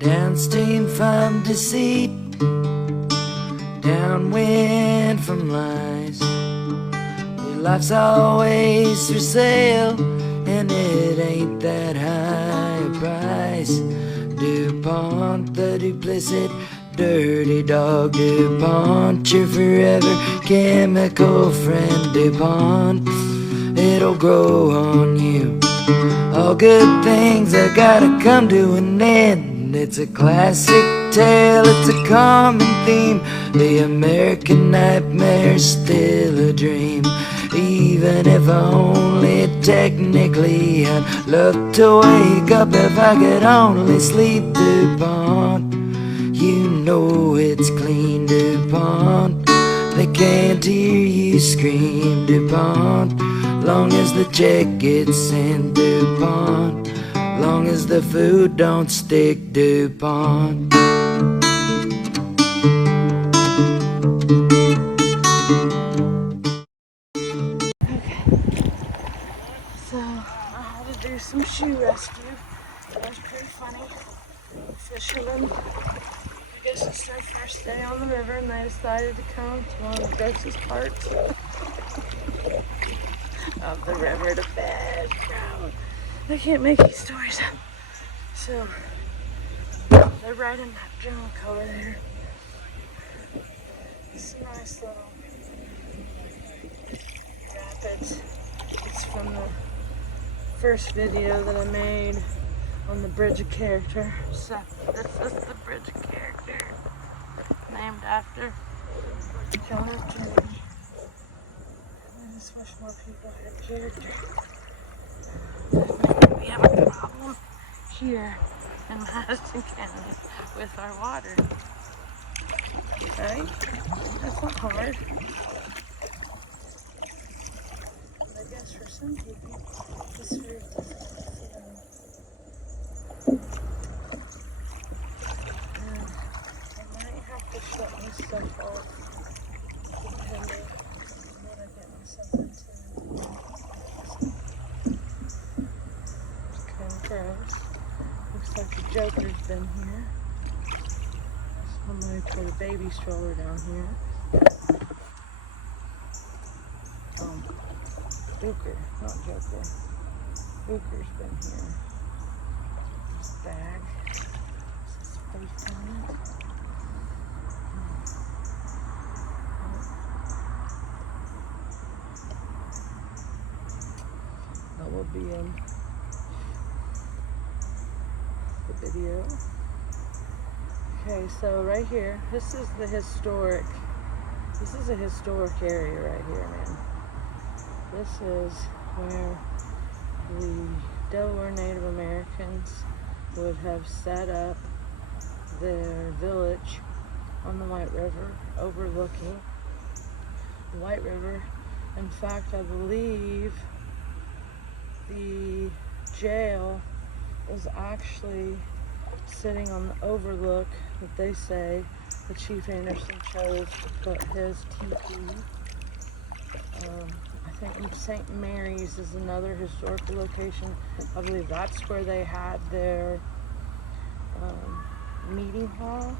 Downstream from deceit, downwind from lies. Your life's always for sale, and it ain't that high a price. DuPont, the duplicit, dirty dog. DuPont, your forever chemical friend. DuPont, it'll grow on you. All good things are gotta come to an end. It's a classic tale, it's a common theme. The American nightmare's still a dream. Even if only technically, I'd love to wake up if I could only sleep. DuPont, you know it's clean. DuPont, they can't hear you scream. DuPont, long as the check gets sent. DuPont, long as the food don't stick. DuPont. So I had to do some shoe rescue. That was pretty funny. Fishermen, I guess it's their first day on the river and they decided to come to one of the grossest parts of the river to fish. I can't make these stories up. So they're right in that junk over there. It's a nice little rapids. It's from the first video that I made on the Bridge of Character. So this is the Bridge of Character, named after John F. Kennedy. I just wish more people had character. We have a problem here in Madison County with our water. Right? That's not hard. But I guess for some people, it's very difficult for them. I might have to shut this stuff off depending on what I get myself into. Gross. Looks like the Joker's been here. Somebody put a baby stroller down here. Booker, not Joker. Booker's been here. There's a bag. Is this space on it? That will be in the video. Okay, so right here, this is a historic area right here, man. This is where the Delaware Native Americans would have set up their village on the White River, overlooking the White River. In fact, I believe the jail is actually sitting on the overlook that they say that Chief Anderson chose to put his teepee. I think St. Mary's is another historical location. I believe that's where they had their meeting hall.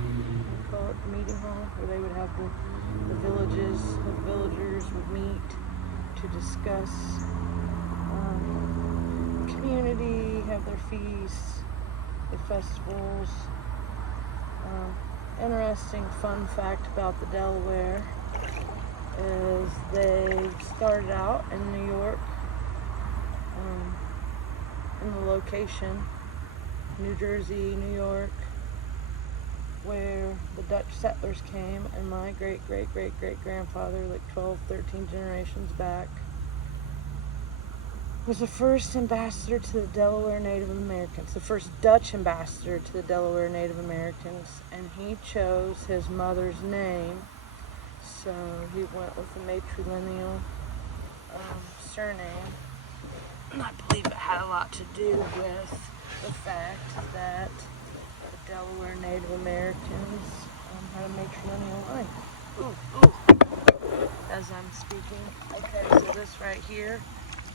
We call it the meeting hall, where they would have the villagers would meet to discuss community, have their feasts, their festivals. Interesting fun fact about the Delaware is they started out in New York, in the location, New Jersey, New York, where the Dutch settlers came, and my great-great-great-great-grandfather, like 12, 13 generations back, was the first ambassador to the Delaware Native Americans, the first Dutch ambassador to the Delaware Native Americans, and he chose his mother's name, so he went with the matrilineal surname, and I believe it had a lot to do with the fact that the Delaware Native Americans had a matrilineal line. Ooh, as I'm speaking. Okay, so this right here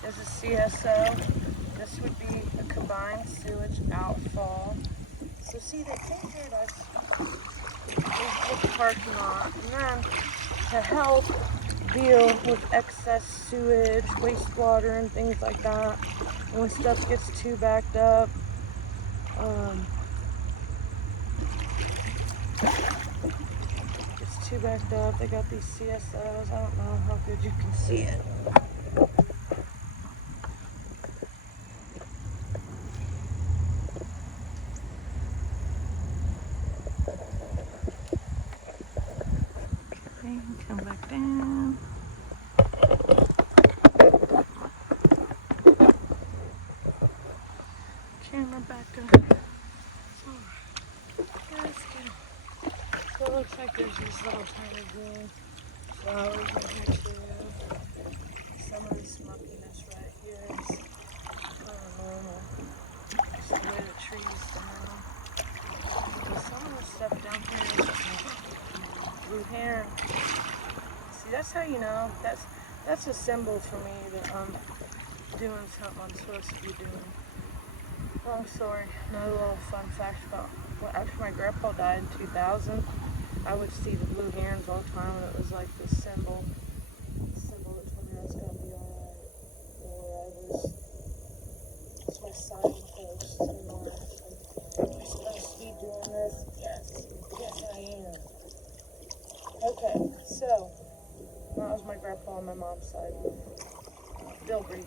is a CSO. This would be a combined sewage outfall. So see, they figured us with the parking lot, and then to help deal with excess sewage, wastewater, and things like that, and when stuff gets too backed up, they got these CSOs. I don't know how good you can see it. Okay, come back down. Camera back up. Let's go. So it looks like there's these little tiny green flowers in here too. Some of the smuckiness right here is kind of normal. Just the way the trees down. But some of the stuff down here is blue heron. See, that's how you know. That's a symbol for me that I'm doing something I'm supposed to be doing. Long story. Another little fun fact about, well, after my grandpa died in 2000, I would see the blue herons all the time, and it was like this symbol that told me I was going to be alright, or it's my signpost in life. And I'm supposed to be doing this. Yes I am. Okay, so that was my grandpa on my mom's side. Bilbrey.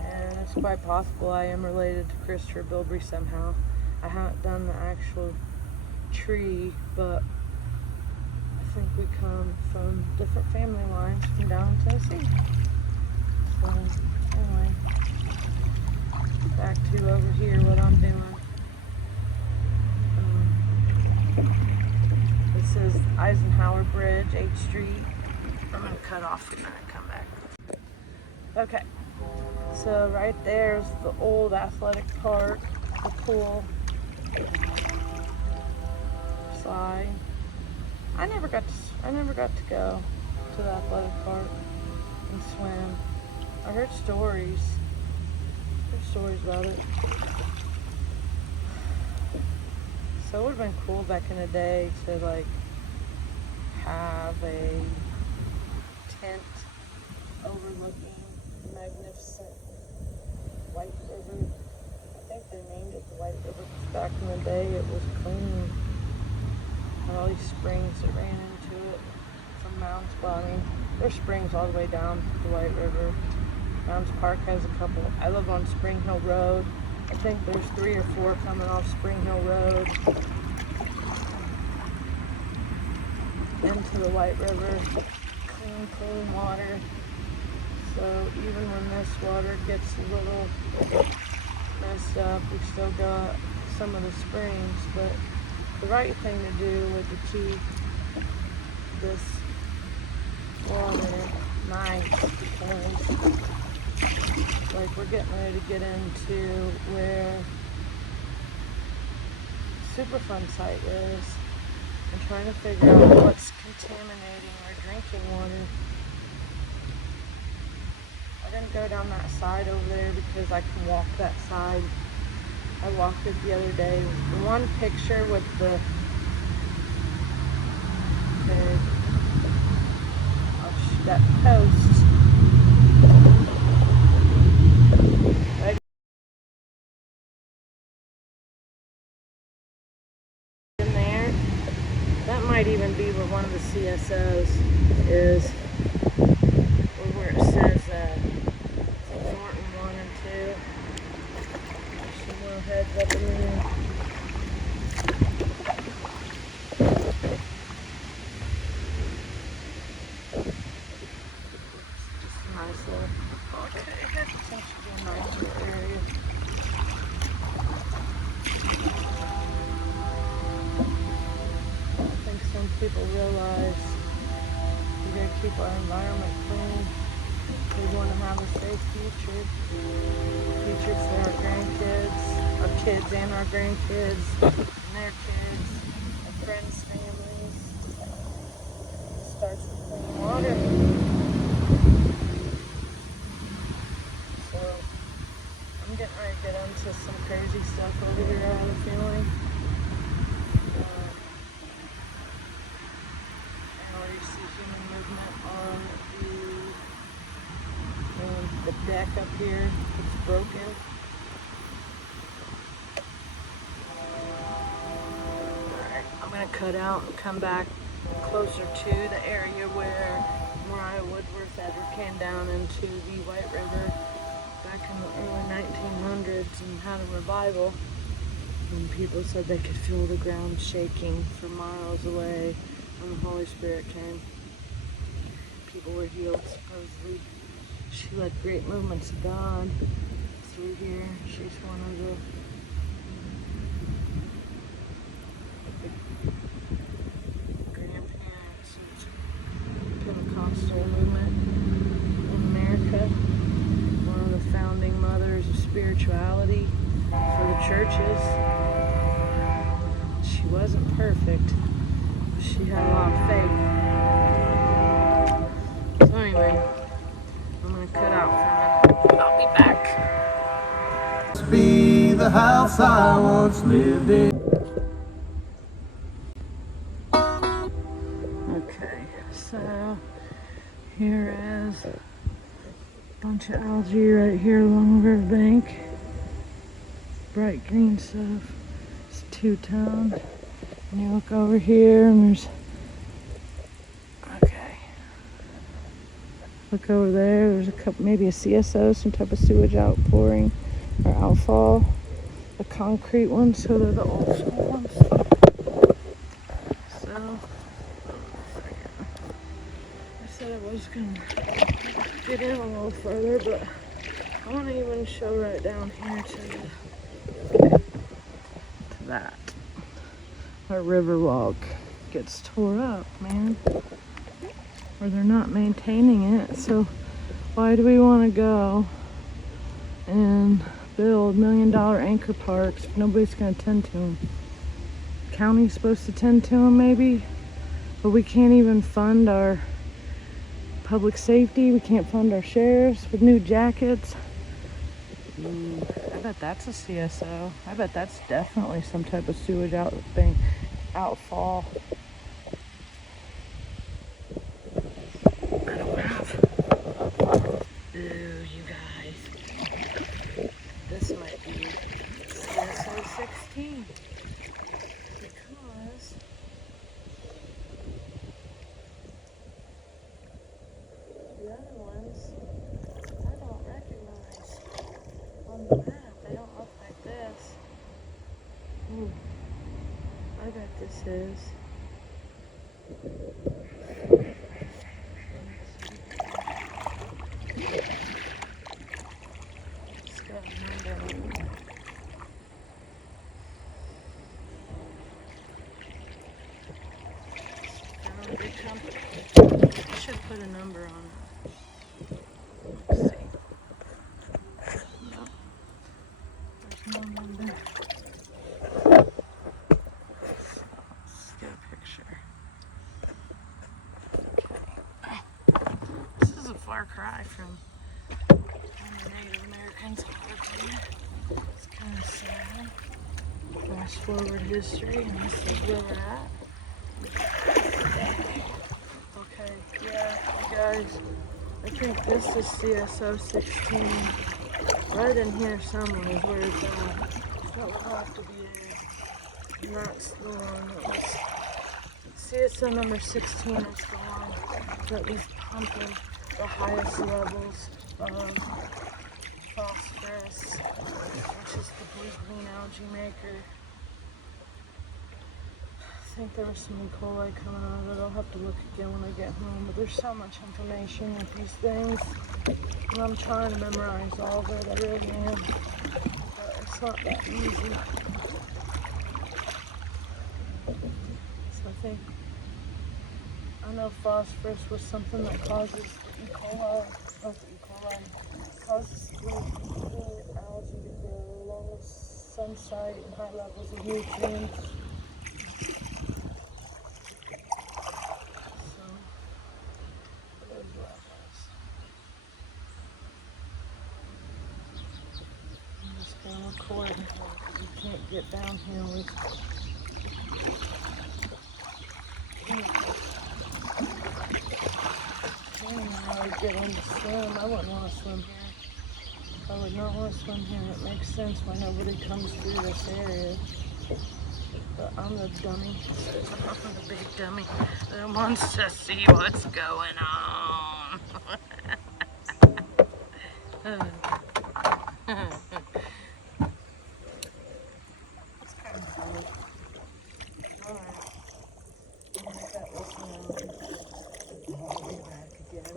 And it's quite possible I am related to Christopher Bilbrey somehow. I haven't done the actual tree, but I think we come from different family lines from down in Tennessee. So anyway, back to over here what I'm doing. This is Eisenhower Bridge, 8th Street. I'm going to cut off here and come back. Okay, so right there's the old athletic park, the pool slide. I never got to go to the athletic park and swim. I heard stories about it. So it would have been cool back in the day to like have a tent overlooking magnificent White River. I think they named it the White River because back in the day it was clean. And all these springs that ran into it from Mounds. Well, I mean, there's springs all the way down the White River. Mounds Park has a couple. I live on Spring Hill Road. I think there's 3 or 4 coming off Spring Hill Road into the White River. Clean water. So even when this water gets a little messed up, we still got some of the springs. But the right thing to do would to keep this water nice, because like we're getting ready to get into where Superfund site is and trying to figure out what's contaminating our drinking water. I didn't go down that side over there because I can walk that side. I walked it the other day. The one picture with the that post. Right in there. That might even be where one of the CSOs is. Or where it says Thornton 1 and 2. There's some more heads up in there. Just a nice little people realize we gotta keep our environment clean. We want to have a safe future for our grandkids, our kids and our grandkids, and their kids, our friends, families. It starts with clean water. So I'm getting ready to get into some crazy stuff over here, I have a feeling. I already see human movement on the deck up here. It's broken. Alright, I'm going to cut out and come back closer to the area where Mariah Woodworth-Etter came down into the White River back in the early 1900s and had a revival. And people said they could feel the ground shaking for miles away when the Holy Spirit came. People were healed, supposedly. She led great movements of God through here. She's one of the grandparents of the Pentecostal movement in America. One of the founding mothers of spirituality for the churches. She wasn't perfect, but she had a lot of faith. So anyway, I'm gonna cut out for a minute. I'll be back. Be the house I once lived in. Okay, so here is a bunch of algae right here along the riverbank. Bright green stuff. It's two-toned. And you look over here and there's, okay. Look over there, there's a couple, maybe a CSO, some type of sewage outpouring or outfall. The concrete ones, so they're the old school ones. So, I said I was gonna get in a little further, but I want to even show right down here to that. Our river walk gets tore up, man. Or they're not maintaining it. So why do we want to go and build $1 million anchor parks if nobody's going to tend to them? County's supposed to tend to them maybe, but we can't even fund our public safety. We can't fund our sheriffs with new jackets. I bet that's a CSO. I bet that's definitely some type of sewage outfall. I don't have. Ooh, you guys. This might be CSO 16. Because the other ones I don't recognize on the map. They don't look like this. Ooh, I bet this is. It's got a number on it. Foundry company. I should put a number on it. Let's see. No. There's no number. Let's get a picture. Okay. This is a far cry from the Native Americans who live here. It's kind of sad. Fast forward history, and this is where we're at. Okay, yeah, you guys, I think this is CSO 16. Right in here somewhere is where it's at. That would have to be it. And that's the one that was, CSO number 16 is the one that was pumping the highest levels of phosphorus, which is the blue green algae maker. I think there was some E. coli coming out of it. I'll have to look again when I get home. But there's so much information with these things. And I'm trying to memorize all of it. I really am. But it's not that easy. So I think I know phosphorus was something that causes E. coli, causes the algae to grow along with sunlight and high levels of nutrients. So, there's wetlands. I'm just going to record because you can't get down here with. I would get in to swim. I wouldn't want to swim here. I would not want to swim here. It makes sense why nobody comes through this area. But I'm the dummy. I'm the big dummy that wants to see what's going on. It's kind of funny. Alright. I got this now. I'll be back again.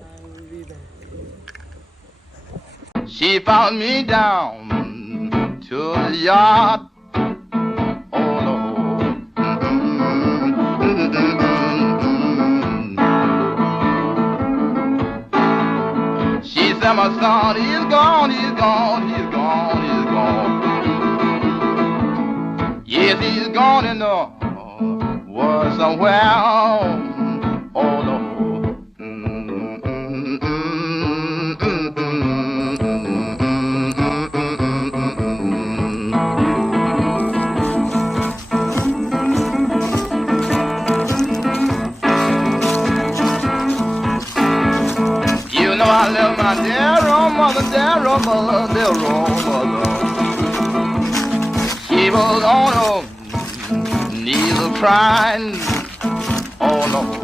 I will be back. She found me down to the yard. Oh Lord. She said, my son, he's gone, he's gone, he's gone, he's gone. Yes, he's gone in the woods somewhere. Oh Lord. I left my dear old mother, dear old mother, dear old mother. She was on her knees crying, oh Lord.